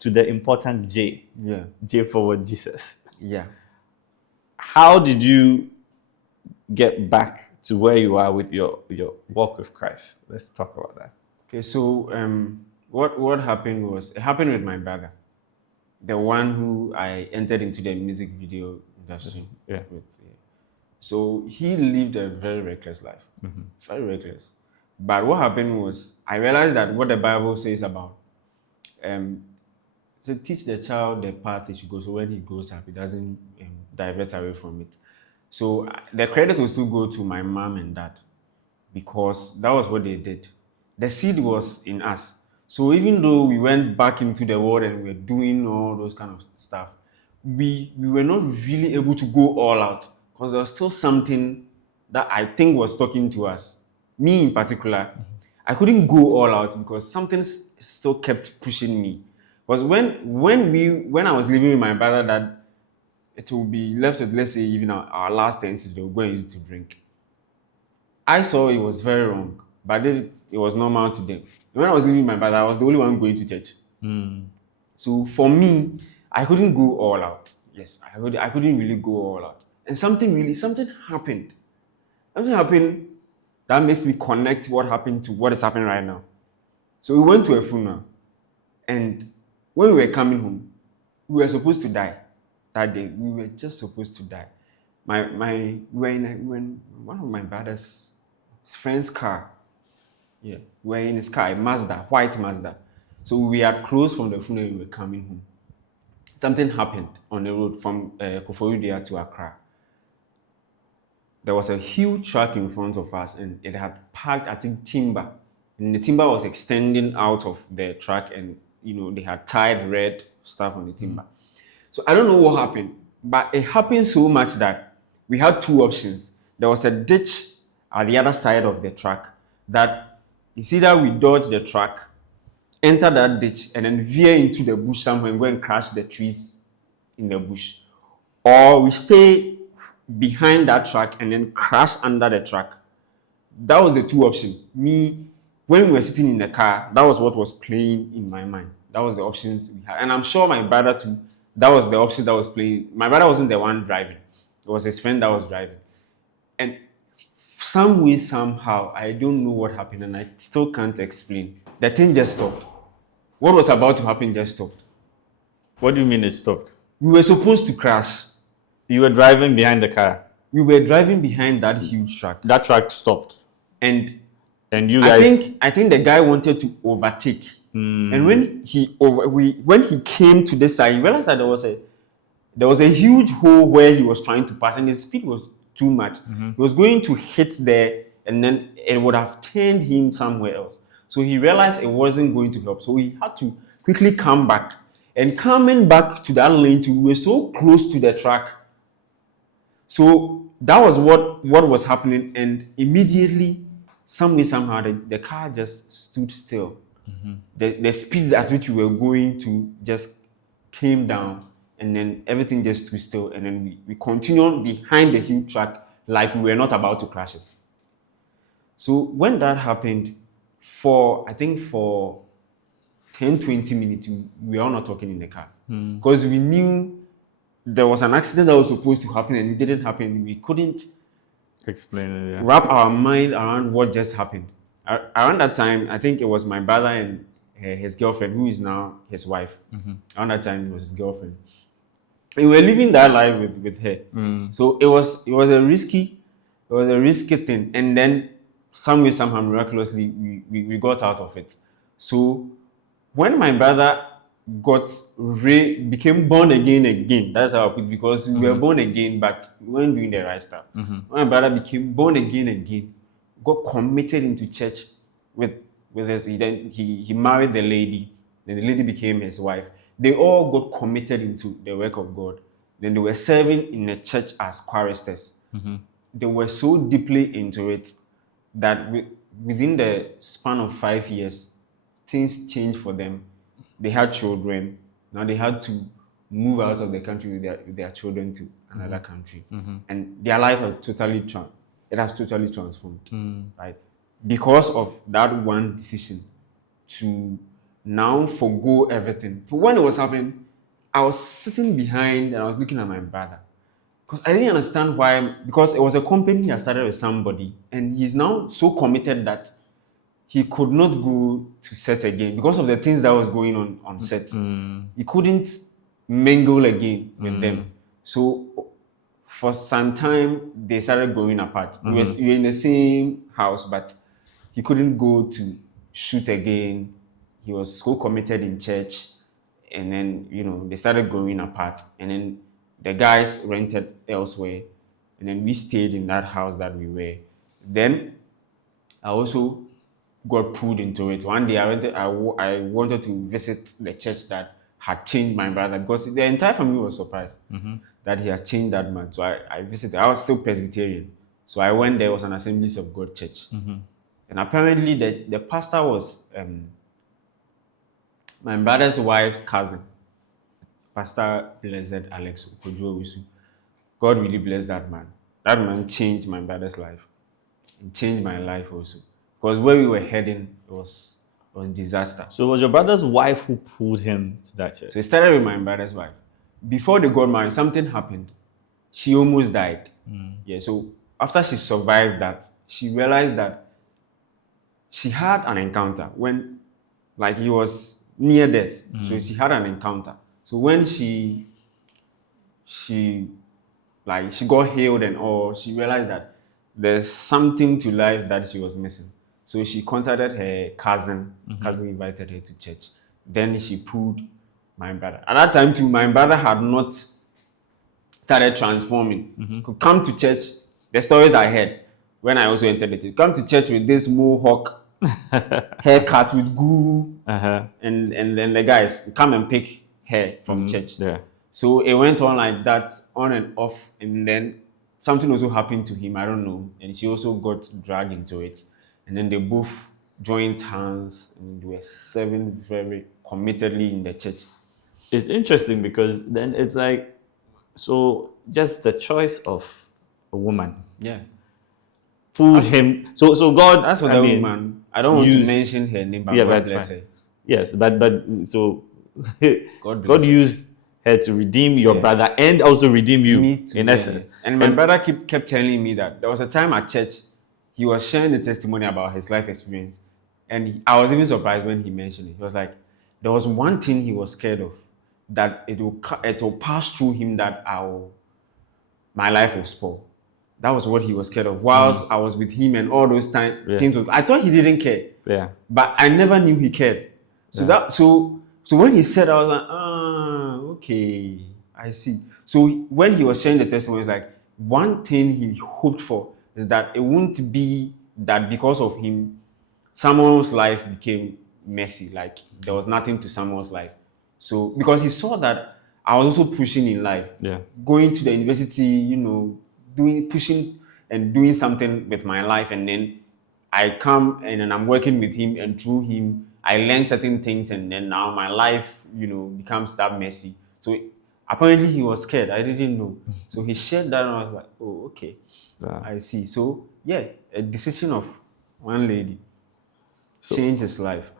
to the important J. Yeah. J forward Jesus. Yeah. How did you get back to where you are with your walk with Christ? Let's talk about that. Okay, so what happened was, it happened with my brother, the one who I entered into the music video industry Yeah. with. Yeah. So he lived a very reckless life, very reckless. But what happened was, I realized that what the Bible says about to teach the child the path he should go, so when he grows up, he doesn't divert away from it. So the credit will still go to my mom and dad, because that was what they did. The seed was in us. So even though we went back into the world and we were doing all those kind of stuff, we were not really able to go all out, because there was still something that I think was talking to us. Me in particular, I couldn't go all out because something still kept pushing me. Was when I was living with my brother that it will be left with, let's say, even our last 10 cents, they will go and use it to drink. I saw it was very wrong, but then it was normal to them. When I was living with my brother, I was the only one going to church. So for me, I couldn't go all out. Yes, I couldn't really go all out. And something happened. Something happened that makes me connect what happened to what is happening right now. So we went to a funeral, and when we were coming home, we were supposed to die that day. We were just supposed to die. We were in one of my brother's friend's car. Yeah, we were in his car, a Mazda, white Mazda. So we had closed from the funeral. We were coming home. Something happened on the road from Koforidua to Accra. There was a huge truck in front of us, and it had parked, I think, timber. And the timber was extending out of the truck, and they had tied red stuff on the timber. So I don't know what happened, but it happened so much that we had two options. There was a ditch at the other side of the truck that it's either we dodge the truck, enter that ditch, and then veer into the bush somewhere and go and crash the trees in the bush, or we stay behind that truck and then crash under the truck. That was the two options. Me, when we were sitting in the car, that was what was playing in my mind. That was the options we had. And I'm sure my brother too, that was the option that was playing. My brother wasn't the one driving. It was his friend that was driving. And some way, somehow, I don't know what happened, and I still can't explain. The thing just stopped. What was about to happen just stopped. What do you mean it stopped? We were supposed to crash. You were driving behind the car. We were driving behind that huge truck. That truck stopped. And you guys... I think the guy wanted to overtake. And when he came to this side, he realized that there was a huge hole where he was trying to pass, and the speed was too much. He was going to hit there, and then it would have turned him somewhere else. So he realized it wasn't going to help. So he had to quickly come back. And coming back to that lane too, we were so close to the track. So that was what was happening. And immediately, somehow, the car just stood still. The speed at which we were going to just came down, and then everything just stood still. And then we continued behind the huge truck like we were not about to crash it. So when that happened, for 10-20 minutes, we were not talking in the car, because we knew there was an accident that was supposed to happen and it didn't happen. We couldn't explain it, yeah. Wrap our mind around what just happened. Around that time, I think it was my brother and his girlfriend, who is now his wife. Around that time, it was his girlfriend. And we were living that life with her. So it was a risky thing. And then somehow, miraculously, we got out of it. So when my brother became born again, that's how I put it, because we were born again, but we weren't doing the right stuff. When my brother became born again, got committed into church with us. Then he married the lady. Then the lady became his wife. They all got committed into the work of God. Then they were serving in the church as choristers. They were so deeply into it that within the span of 5 years, things changed for them. They had children. Now they had to move out of the country with their children to another country. And their life has totally transformed, right? Because of that one decision to now forgo everything. But when it was happening, I was sitting behind and I was looking at my brother. Because I didn't understand why, because it was a company he had started with somebody, and he's now so committed that he could not go to set again because of the things that was going on set. He couldn't mingle again with them. So for some time, they started growing apart. We were in the same house, but he couldn't go to shoot again. He was so committed in church. And then, they started growing apart. And then the guys rented elsewhere. And then we stayed in that house that we were. Then I also got pulled into it. One day I wanted to visit the church that had changed my brother, because the entire family was surprised that he had changed that much. So I visited. I was still Presbyterian. So I went there. It was an Assemblies of God church. And apparently the pastor was my brother's wife's cousin, Pastor Blessed Alex Kwadwo Owusu. God really blessed that man. That man changed my brother's life. It changed my life also. Because where we were heading was disaster. So it was your brother's wife who pulled him to that church? So it started with my brother's wife. Before they got married, something happened. She almost died. Yeah. So after she survived that, she realized that she had an encounter when, like, he was near death. So she had an encounter. So when she got healed and all, she realized that there's something to life that she was missing. So she contacted her cousin. Cousin invited her to church. Then she pulled my brother. At that time too, my brother had not started transforming. He could come to church. The stories I heard when I also entered the church, come to church with this mohawk, haircut with guru, and then the guys come and pick hair from church. Yeah. So it went on like that, on and off, and then something also happened to him, I don't know, and she also got dragged into it. And then they both joined hands and they were serving very committedly in the church. It's interesting because then it's like, so just the choice of a woman. Yeah. Pulled him. So God. That's what that woman. I don't want to mention her name, but yeah, God bless her. Yes, but so God used her to redeem your brother and also redeem you, in essence. And my brother kept telling me that there was a time at church he was sharing the testimony about his life experience, and I was even surprised when he mentioned it. He was like, there was one thing he was scared of, that it will pass through him, that my life will spoil. That was what he was scared of. Whilst I was with him and all those things, I thought he didn't care. Yeah. But I never knew he cared. So so when he said, I was like, okay, I see. So when he was sharing the testimony, it's like, one thing he hoped for is that it won't be that because of him, someone's life became messy. Like there was nothing to someone's life. So because he saw that I was also pushing in life, going to the university, pushing and doing something with my life, and then I come and then I'm working with him, and through him I learned certain things, and then now my life, becomes that messy. So apparently he was scared. I didn't know. So he shared that, and I was like, oh, okay. I see. So yeah, a decision of one lady changed his life.